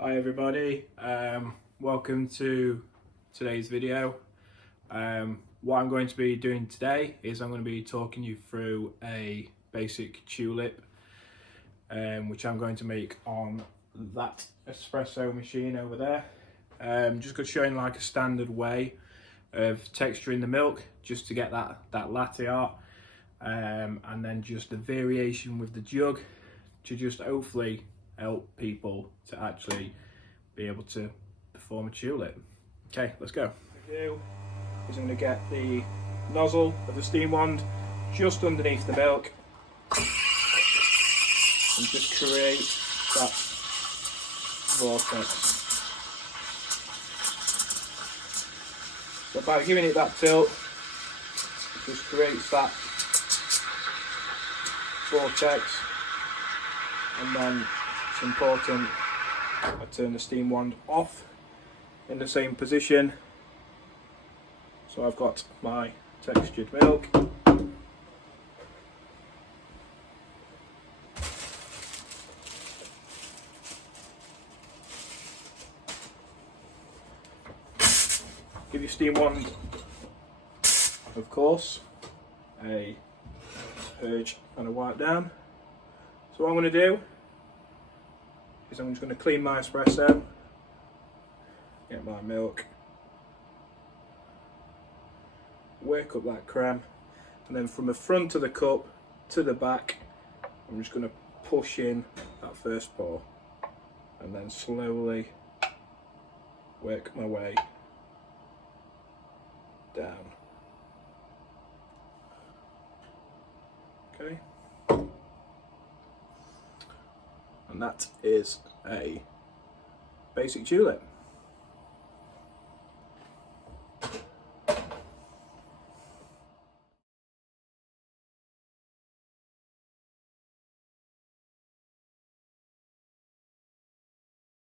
Hi everybody, welcome to today's video. What I'm going to be doing today is I'm going to be talking you through a basic tulip which I'm going to make on that espresso machine over there. Just going to show you like a standard way of texturing the milk just to get that latte art, and then just a variation with the jug to just hopefully help people to actually be able to perform a tulip. Okay, let's go. What I do is I'm going to get the nozzle of the steam wand just underneath the milk and just create that vortex. So by giving it that tilt, it just creates that vortex, and then it's important I turn the steam wand off in the same position, so I've got my textured milk. Give your steam wand, of course, a purge and a wipe down. So what I'm going to do is I'm just going to clean my espresso, get my milk, work up that creme, and then from the front of the cup to the back I'm just going to push in that first pour and then slowly work my way down. Okay. And that is a basic tulip.